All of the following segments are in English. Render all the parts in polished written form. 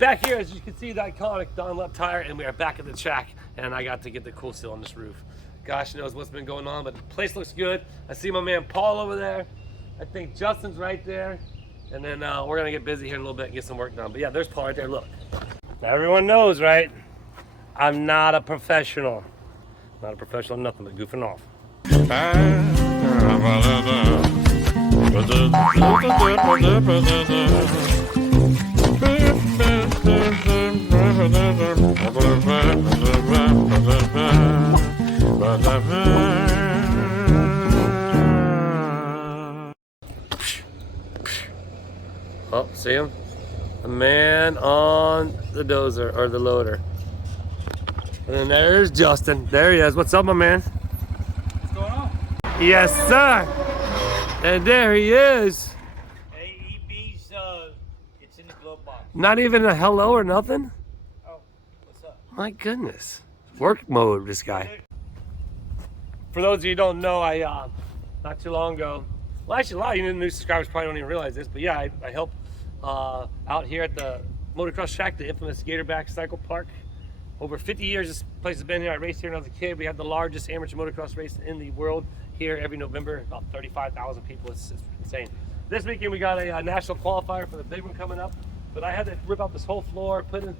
back here, as you can see, the iconic Don left tire, and we are back at the track, and I got to get the cool seal on this roof. Gosh knows what's been going on, but the place looks good. I see my man Paul over there. I think Justin's right there. And then we're gonna get busy here in a little bit and get some work done. But yeah, there's Paul right there, look. Now everyone knows, right? I'm not a professional. Not a professional, nothing but goofing off. Oh, see him? A man on the dozer, or the loader. And then there's Justin. There he is. What's up, my man? What's going on? Yes, sir. And there he is. AEB's, it's in the glove box. Not even a hello or nothing? Oh, what's up? My goodness. Work mode, this guy. For those of you who don't know, I, not too long ago, well, actually, a lot of you new subscribers probably don't even realize this, but yeah, I helped out here at the motocross track, the infamous Gatorback Cycle Park. Over 50 years this place has been here. I raced here when I was a kid. We have the largest amateur motocross race in the world here every November, about 35,000 people. It's insane. This weekend we got a national qualifier for the big one coming up, but I had to rip out this whole floor, put in,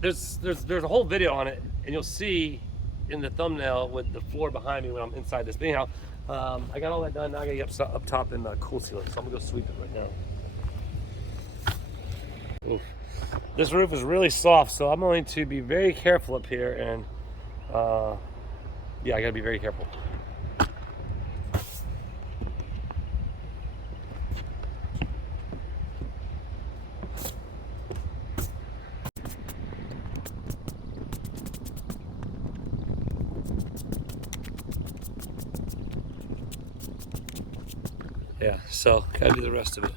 there's a whole video on it, and you'll see in the thumbnail with the floor behind me when I'm inside this. But anyhow, I got all that done. Now I gotta get up top and cool seal it, so I'm gonna go sweep it right now. Oof. This roof is really soft, so I'm going to be very careful up here, and yeah, I gotta be very careful. Yeah, so gotta do the rest of it.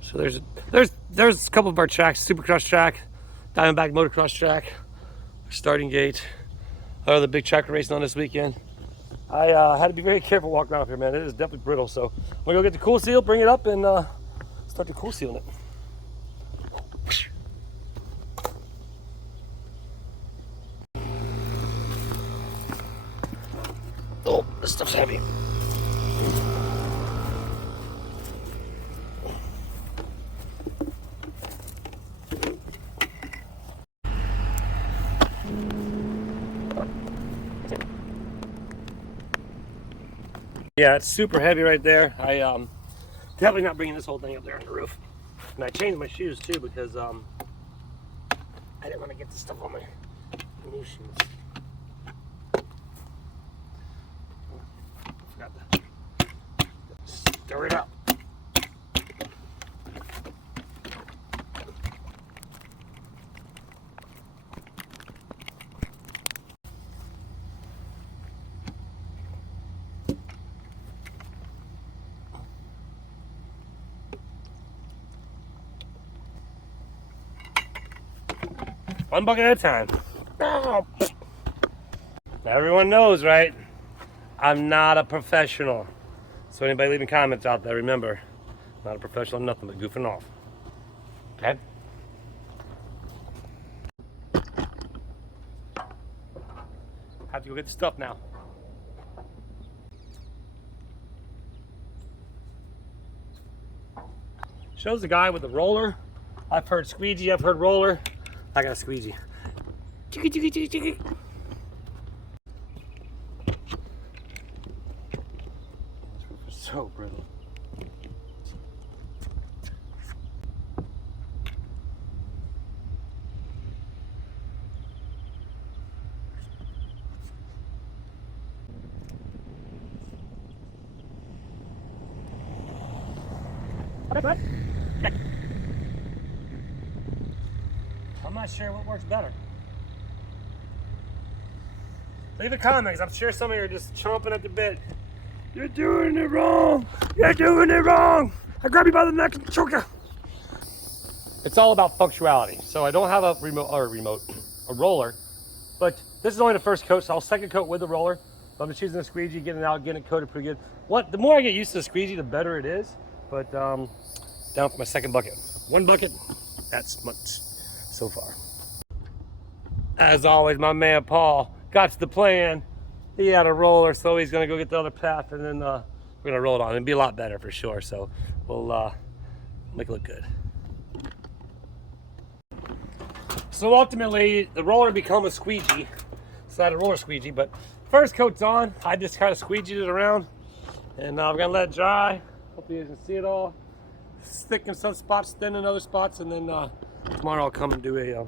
So there's a couple of our tracks: Supercross track, Diamondback motocross track, starting gate. The big track we're racing on this weekend. I had to be very careful walking around up here, man. It is definitely brittle. So I'm gonna go get the cool seal, bring it up, and start the cool sealing it. Oh, this stuff's heavy. Yeah, it's super heavy right there. I definitely not bringing this whole thing up there on the roof. And I changed my shoes too because I didn't want to get the stuff on my new shoes. Forgot to stir it up. One bucket at a time. Now everyone knows, right? I'm not a professional. So anybody leaving comments out there, remember, not a professional, nothing but goofing off. Okay? Have to go get the stuff now. Shows the guy with the roller. I've heard squeegee, I've heard roller. I got a squeegee. Chicka, chicka, chicka, chicka. This roof is so brittle. What? I'm not sure what works better. Leave a comment, 'cause I'm sure some of you are just chomping at the bit. You're doing it wrong. You're doing it wrong. I grab you by the neck and choke you. It's all about punctuality. So I don't have a roller, But this is only the first coat, so I'll second coat with the roller. But I'm just using the squeegee, getting it out, getting it coated pretty good. The more I get used to the squeegee, the better it is. But down for my second bucket. One bucket, that's much so far. As always, my man Paul got to the plan. He had a roller, so he's gonna go get the other path, and then we're gonna roll it on. It'll be a lot better for sure. So we'll make it look good. So ultimately, the roller become a squeegee. It's not a roller squeegee, but first coat's on. I just kind of squeegeed it around, and I'm gonna let it dry. Hope you guys can see it all. It's thick in some spots, thin in other spots, and then tomorrow I'll come and do a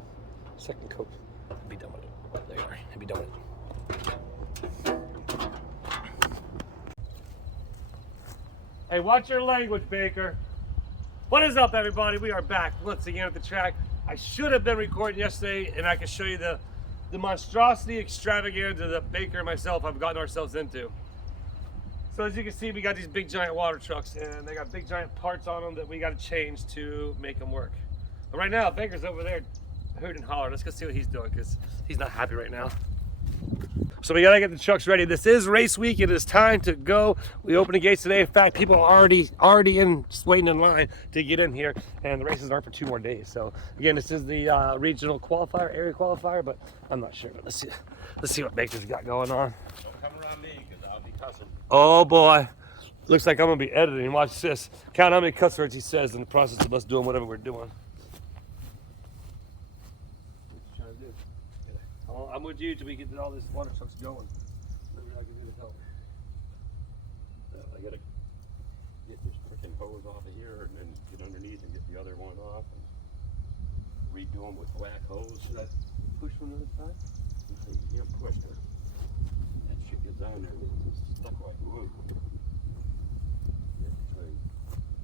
second coat. I'll be done with it. There you are. I'll be done with it. Hey, watch your language, Baker. What is up, everybody? We are back once again at the track. I should have been recording yesterday, and I can show you the monstrosity extravaganza that Baker and myself have gotten ourselves into. So as you can see, we got these big giant water trucks, and they got big giant parts on them that we got to change to make them work. But right now, Baker's over there hooting and hollering. Let's go see what he's doing, because he's not happy right now. So we gotta get the trucks ready. This is race week. It is time to go. We open the gates today. In fact, people are already in, just waiting in line to get in here, and the races aren't for 2 more days. So again, this is the regional qualifier, area qualifier, but I'm not sure. But let's see what Baker's got going on. Don't come around me, because I'll be cussing. Oh boy, looks like I'm gonna be editing. Watch this. Count how many cuss words he says in the process of us doing whatever we're doing. I'm with you till we get all this water trucks going. Maybe I can do the help. I gotta get this freaking hose off of here and then get underneath and get the other one off and redo them with black hose. Should I push from the other side? Yeah, push it. That shit gets on there and it's stuck like glue. You have to try and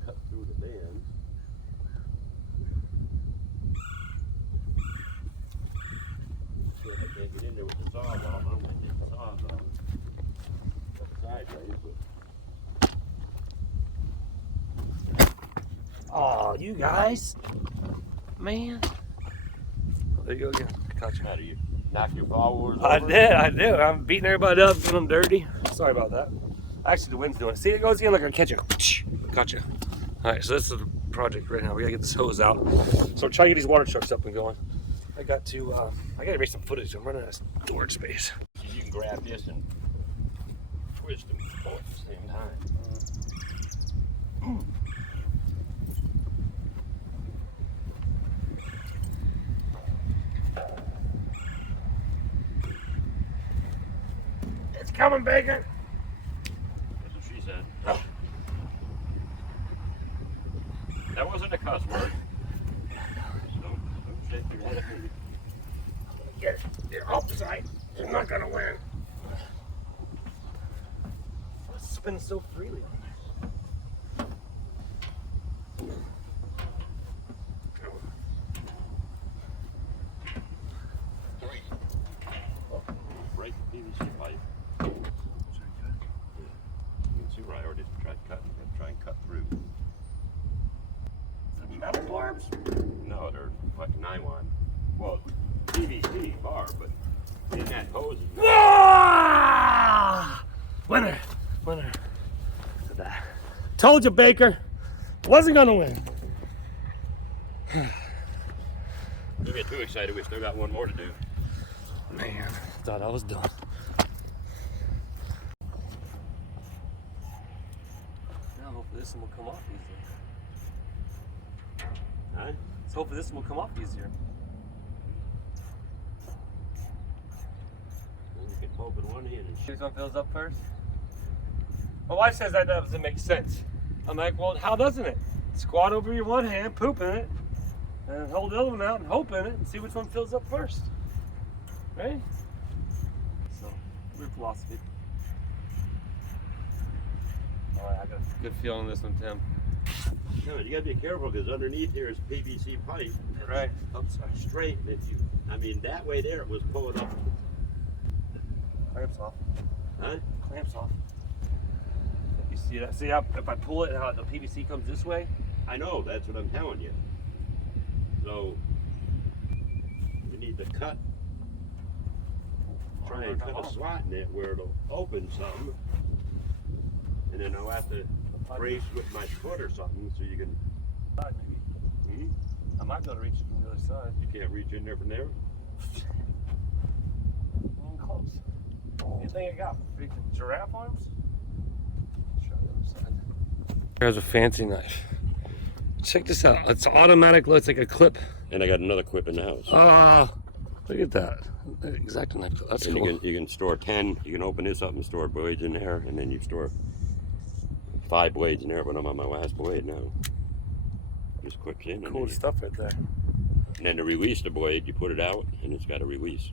cut through the band. If I can't get in there with the saws off, I'm gonna get the saws off. Got the sideways, but Oh, you guys, man. Oh, there you go again. Caught you. how do you knock your followers I over? did. I'm beating everybody up, getting them dirty. Sorry about that. Actually, the wind's doing it. See, it goes again like I catch you. Gotcha. All right, so this is the project right now. We gotta get this hose out. So we're trying to get these water trucks up and going. I gotta make some footage. I'm running out of storage space. You can grab this and twist them both at the same time. It's coming, Baker. That's what she said. That wasn't a cuss word. Don't shake your head at me. Get it. You're offside. You're not gonna win. It's spinning so freely on there. Break the PVC pipe. You can see where I already tried cutting. I'm trying to cut through. Metal barbs? No, they're like nylon. Well, PVC bar, but in that hose. Ah! Winner. Look at that. Told you, Baker. Wasn't gonna win. Don't get too excited. We still got one more to do. Man, thought I was done. Now hopefully this one will come off easier. Huh? Let's hope this one will come off easier. Well, we can poke in one hand and This one fills up first. My wife says that doesn't make sense. I'm like, well, how doesn't it? Squat over your one hand, poop in it, and hold the other one out and hope in it and see which one fills up first. Right? So, weird philosophy. Alright, I got a good feeling on this one, Tim. No, you gotta be careful because underneath here is PVC pipe. Right. Oops. Straight. I mean, that way there it was pulling up. Clamps off. Huh? Clamps off. You see that? See how if I pull it, how the PVC comes this way? I know, that's what I'm telling you. So, you need to cut try and cut a slot in it where it'll open something. And then I'll have to brace with my foot or something so you can. Maybe. I might be able to reach it from the other side. You can't reach in there from there? Close. You think I got freaking giraffe arms? Try the other side. Here's a fancy knife. Check this out. It's automatic. Looks like a clip. And I got another clip in the house. Ah, look at that. Exact knife. That's and cool. you can store 10. You can open this up and store blades in there, and then you store 5 blades in there. But I'm on my last blade now. Just clips in. Cool stuff right there. And then to release the blade, you put it out, and it's got a release.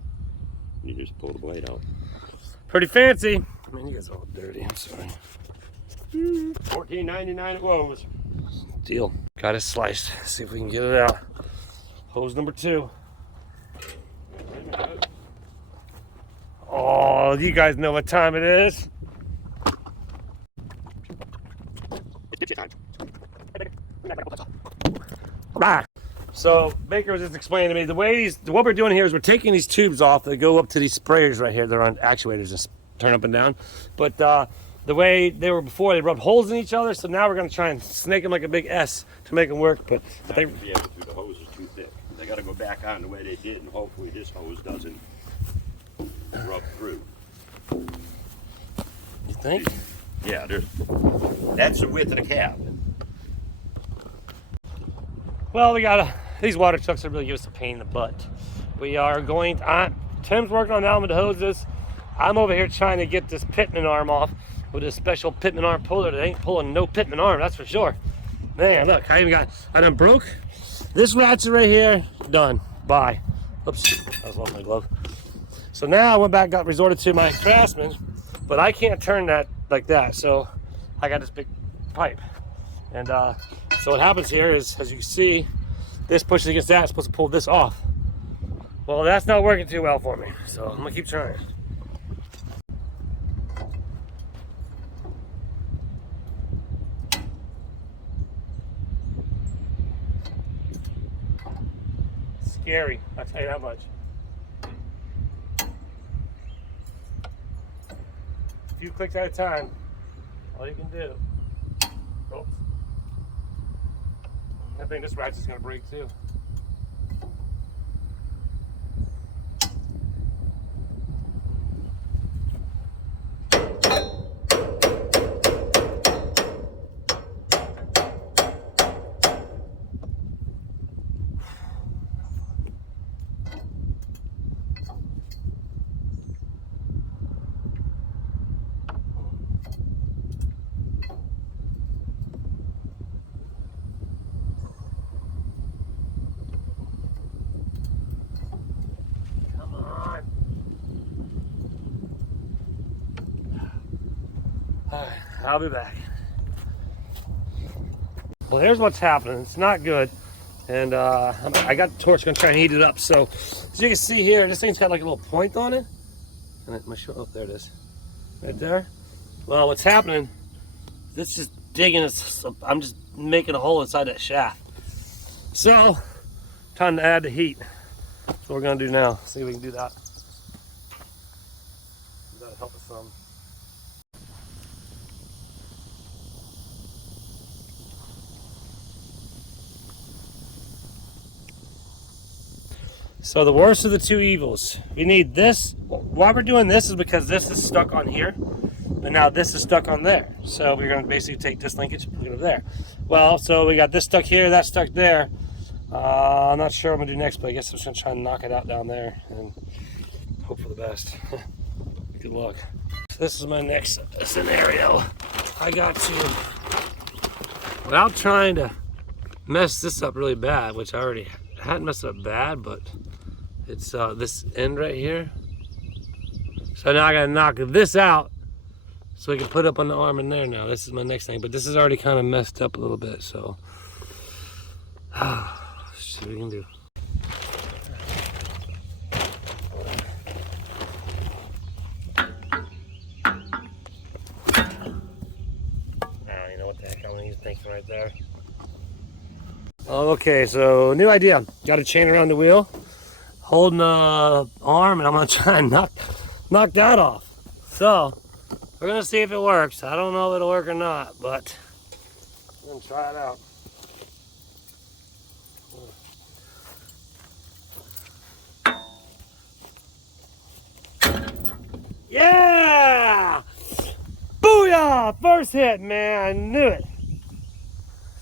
And you just pull the blade out. Pretty fancy. Man, you guys are all dirty. I'm sorry. $14.99 at Lowe's. Deal. Got it sliced. See if we can get it out. Hose number 2. Oh, you guys know what time it is. So Baker was just explaining to me the way what we're doing here is we're taking these tubes off that go up to these sprayers right here. They're on actuators, just turn up and down. But the way they were before, they rubbed holes in each other. So now we're going to try and snake them like a big S to make them work. But they, yeah, the hose is too thick. They got to go back on the way they did, and hopefully this hose doesn't rub through. You think? Yeah, that's the width of the cab. Well, we got these water trucks are really give us a pain in the butt. We are going. Tim's working on element hoses. I'm over here trying to get this pitman arm off with a special pitman arm puller that ain't pulling no pitman arm, that's for sure. Man, look, I done broke this ratchet right here. Done. Bye. Oops, I was off my glove. So now I went back, got resorted to my Craftsman, but I can't turn that like that. So I got this big pipe, and so what happens here is, as you can see, this pushes against that. It's supposed to pull this off. Well, that's not working too well for me, so I'm gonna keep trying. Scary, I'll tell you that much. A few clicks at a time, all you can do. Oops. I think this ratchet's gonna break too. Alright, I'll be back. Well, here's what's happening. It's not good. And I got the torch, gonna try and heat it up. So, as you can see here, this thing's got like a little point on it. And it, oh, there it is. Right there. Well, what's happening, this is digging, I'm just making a hole inside that shaft. So, time to add the heat. That's what we're gonna do now. See if we can do that. That'll help us some. So the worst of the two evils. We need this. Why we're doing this is because this is stuck on here, but now this is stuck on there. So we're gonna basically take this linkage and put it there. Well, so we got this stuck here, that stuck there. I'm not sure what I'm gonna do next, but I guess I'm just gonna try and knock it out down there and hope for the best. Good luck. This is my next scenario. I got to, without trying to mess this up really bad, which I already hadn't messed up bad, but it's this end right here. So now I gotta knock this out so we can put up on the arm in there now. This is my next thing, but this is already kind of messed up a little bit, so see what we can do. You know what the heck, I'm gonna use thinking right there. Okay, so new idea. Got a chain around the wheel, holding the arm, and I'm gonna try and knock knock that off. So we're gonna see if it works. I don't know if it'll work or not, but I'm gonna try it out. Yeah! Booyah! First hit, man. I knew it.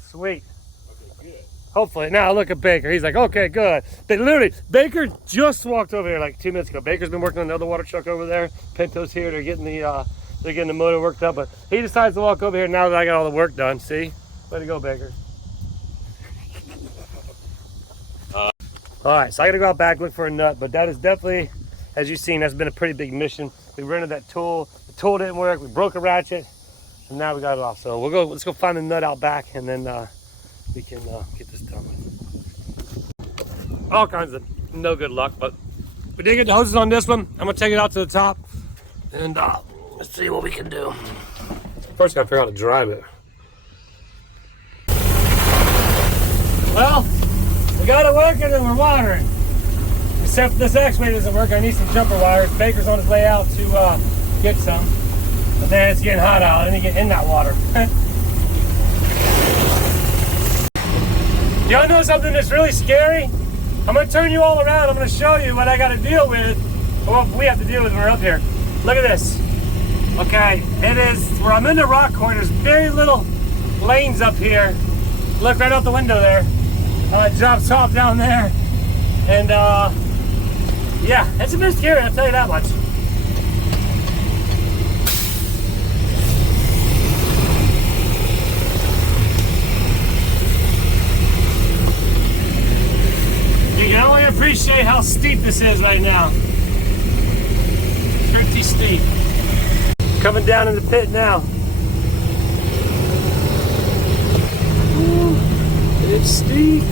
Sweet. Okay, good. Hopefully. Now look at Baker. He's like, okay, good. They literally, Baker just walked over here like 2 minutes ago. Baker's been working on the other water truck over there. Pinto's here. They're getting the motor worked up. But he decides to walk over here now that I got all the work done. See? Way to go, Baker. All right, so I got to go out back, look for a nut. But that is definitely, as you've seen, that's been a pretty big mission. We rented that tool. The tool didn't work. We broke a ratchet, and now we got it off. So let's go find the nut out back, and then we can get this done. All kinds of no good luck, but we did get the hoses on this one. I'm gonna take it out to the top, and let's see what we can do. First, gotta figure out how to drive it. Well, we got it working, and we're watering. Except this X-way doesn't work. I need some jumper wires. Baker's on his way out to get some. But then it's getting hot out. I need to get in that water. Y'all know something that's really scary? I'm going to turn you all around. I'm going to show you what I got to deal with, or what we have to deal with when we're up here. Look at this. Okay, it is where I'm in the rock corner. There's very little lanes up here. Look right out the window there. It drops off down there. And yeah, it's a bit scary, I'll tell you that much. You can only appreciate how steep this is right now. Pretty steep. Coming down in the pit now. Ooh, it's steep.